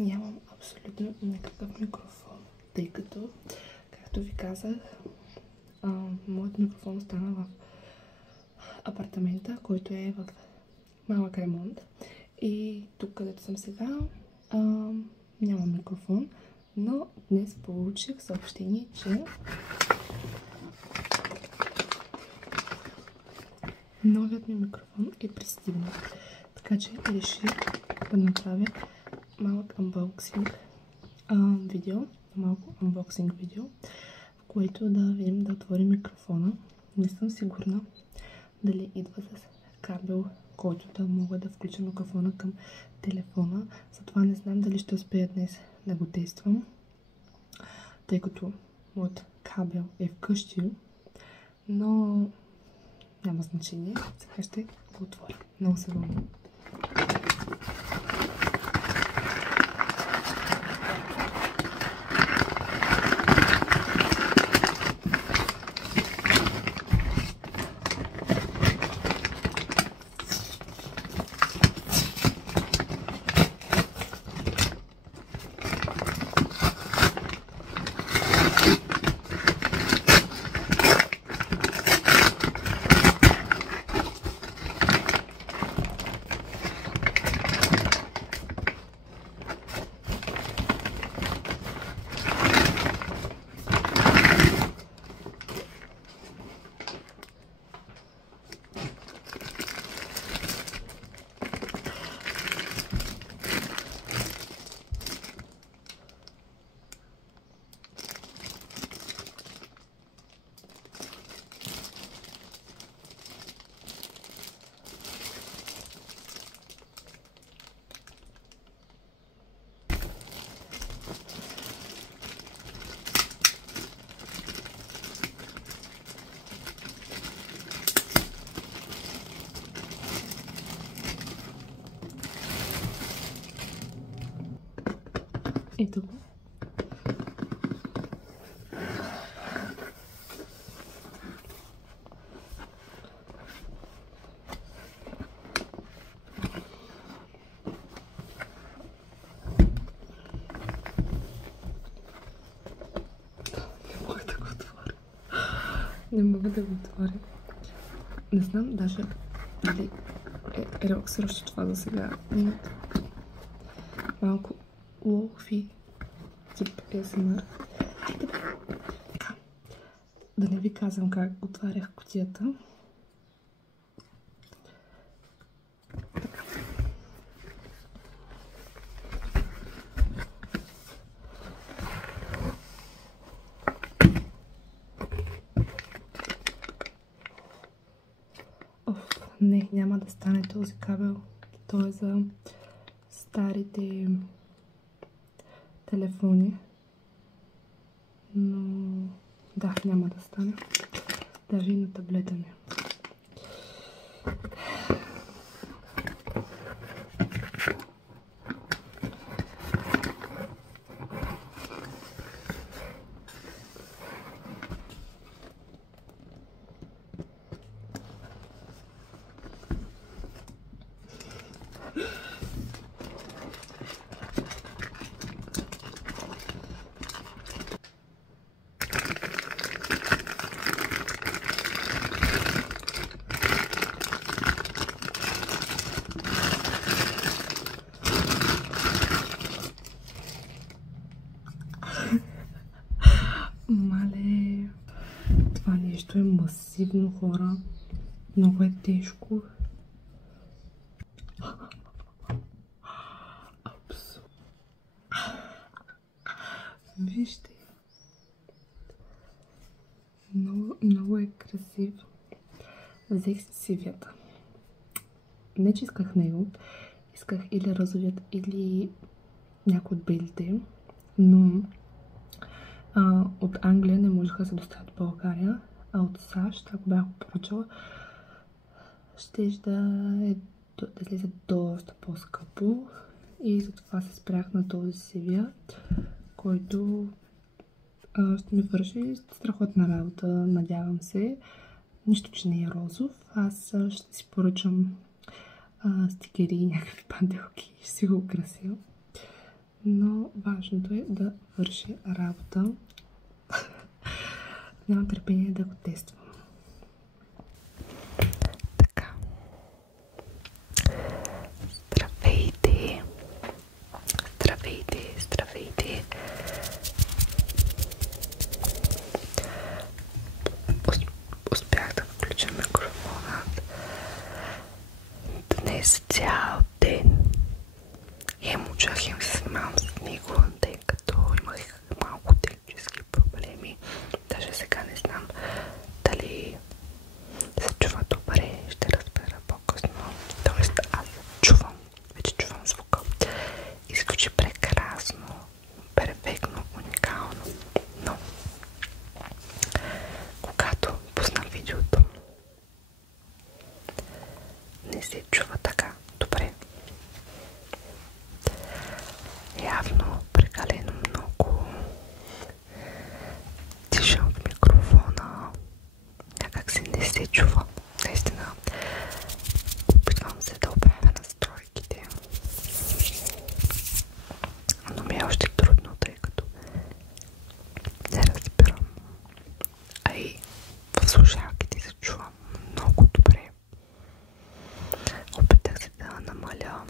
нямам абсолютно никакъв микрофон, тъй като, както ви казах, моят микрофон остана в апартамента, който е в малък ремонт. И тук, където съм сега, нямам микрофон, но днес получих съобщение, че новият ми микрофон е пристигнал. Така че реших да направя малък unboxing видео, в което да видим, да отворим микрофона. Не съм сигурна дали идва с кабел, който да мога да включа микрофона към телефона. Затова не знам дали ще успея днес да го тествам, тъй като моят кабел е вкъщи, но няма значение. Сега ще го отворя. Много се вълнувам. Ето го. Не мога да го отворя. Не знам даже дали е роксърваше това за сега. Малко лофи тип ASMR. Така. Да не ви казвам как отварях кутията. Така. Не, няма да стане този кабел. Той е за старите телефони. Но да, няма да стане. Даже и на таблета ми. Мале, това нещо е масивно, хора. Много е тежко. Абсурд. Вижте. Много е красив. Взех си сивията. Не, че исках него. Исках или розовият, или някой от белите. Но от Англия не можеха да се доставят в България, а от САЩ, ако бях го поръчала, ще да излезе доста по-скъпо. И затова се спрях на този сивия, който ще ми върши страхотна работа, надявам се. Нищо, че не е розов. Аз ще си поръчам стикери и някакви панделки и ще си го украся. но важното е да върши работа. Нямам търпение да го тествам. Така. Здравейте! Здравейте! Здравейте! Успях да включа микрофонът. Днес цял ден хем учах, хем се занимавам с него, тъй като имах малко технически проблеми. Даже сега не знам дали се чува добре, ще разбера по-късно. Тоест аз чувам, вече чувам звука. И звучи прекрасно, перфектно, уникално. Но когато пусна видеото, не се чува така добре. Явно прекалено много тишам в микрофона. Някак си не се чува. Наистина. Опитвам се да оправя настройките. Но ми е още трудно, тъй като не разбирам. А и в слушалките се чувам много добре. Опитах се да намаля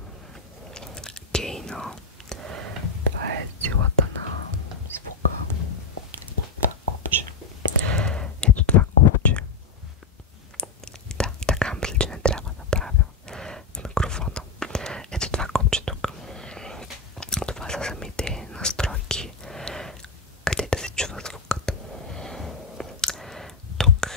гейна. Това е силата на звука. Това копче. Ето това копче. Да, така мисля, че не трябва да правя в микрофона. Ето това копче тук. Това са самите настройки, къде да се чува звукът. Тук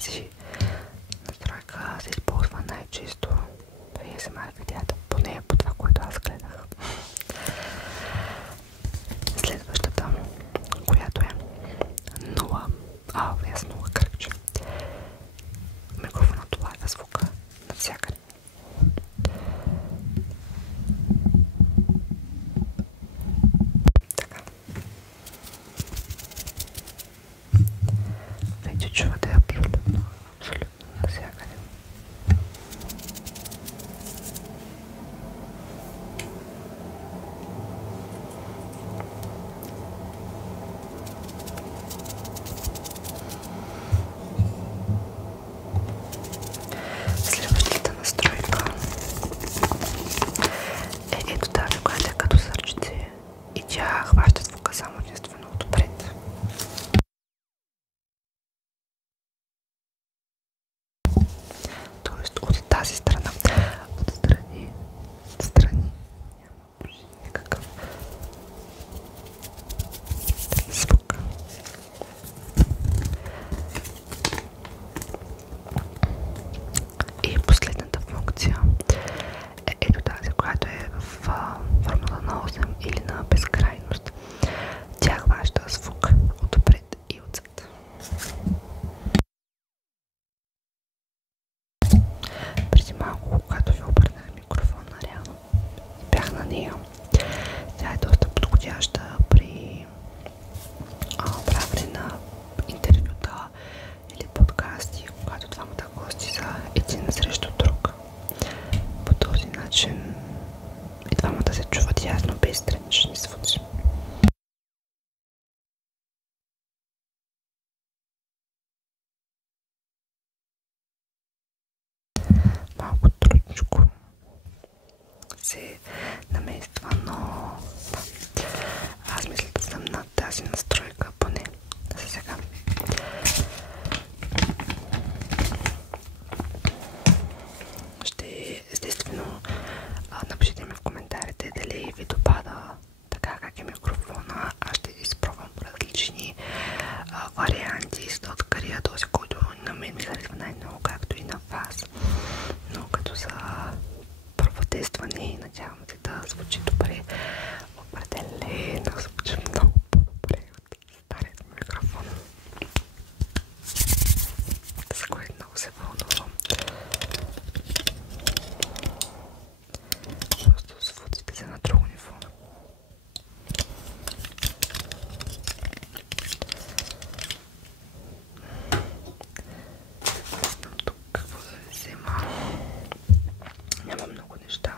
тази настройка се използва най-често при ASMR видеята, поне по това, което аз гледах. Следващата, която е 0 кръгче. Микрофонът улавя звука навсякъде. Така. Вече чувате абсолютно навсякъде. Следващата настройка е ето тази, която е като сърчице и тя хваща звука само единствено отпред. Тоест от тази страна, отстрани, няма почти никакъв звук. И последната функция е ето тази, която е в формула на 8 или на безкрайност. Тя хваща звук отпред и отзад. Преди малко, когато ви обърнах микрофона, реално бях на нея. Тя е доста подходяща при правене на интервюта или подкасти, когато двамата гости са един срещу друг. По този начин и двамата се чуват ясно без странични звуци. Малко трудничко се намества, но аз мисля да съм над тази настройка, поне за сега. Ще естествено напишете ми в коментарите дали ви допада така как е микрофона. Аз ще изпробвам различни варианти, за да открия този, който на мен ми харесва най-много, както и на вас. Но като за първо тестване, надявам се да звучи добре. Определено звучи много по-добре от старият микрофон, за което много се вълнувам. Просто звуците са на друго ниво. Не знам тук какво да взема. Няма много неща.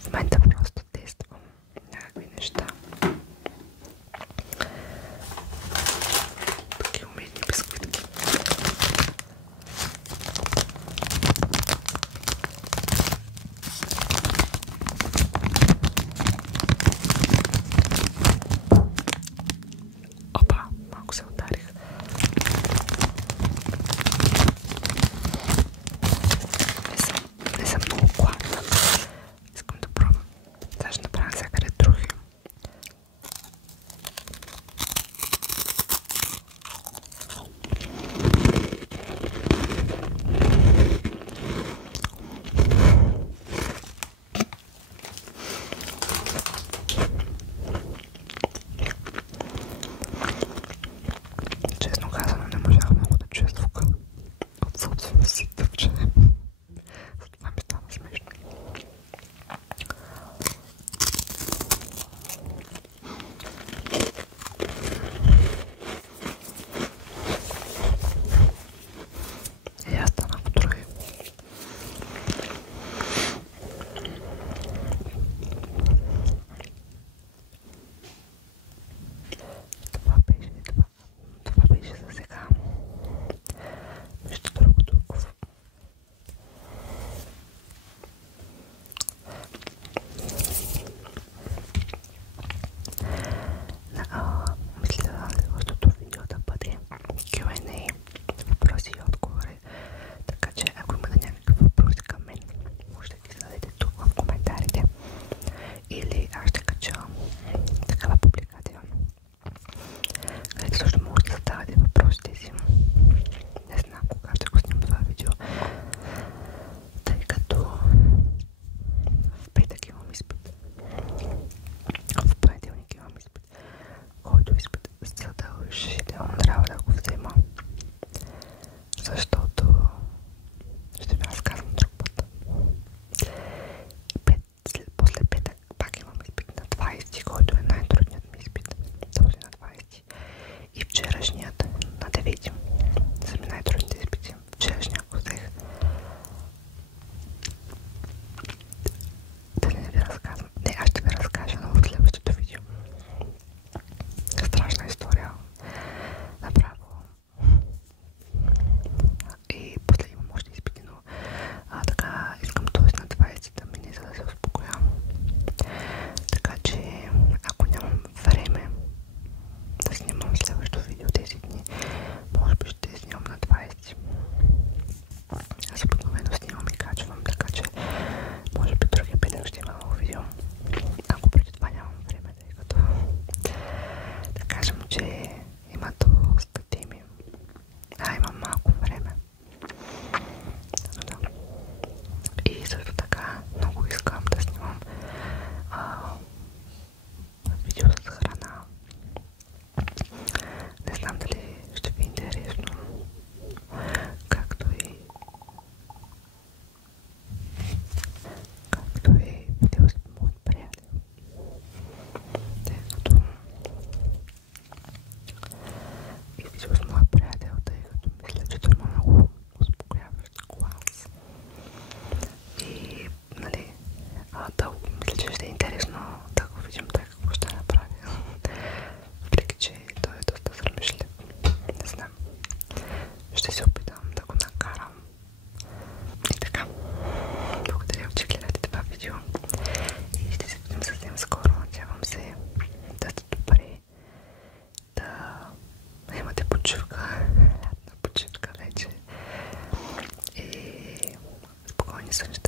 В момента просто тествам някакви неща. Таки умедни бисквитки. Опа, малко се ударих. Не съм много гладна. Искам да пробвам. Сега ще направя всякъде други. Честно казано, не можах много да чуя звука от собствено си тъпчене. Затова ми стана смешно. мисля, че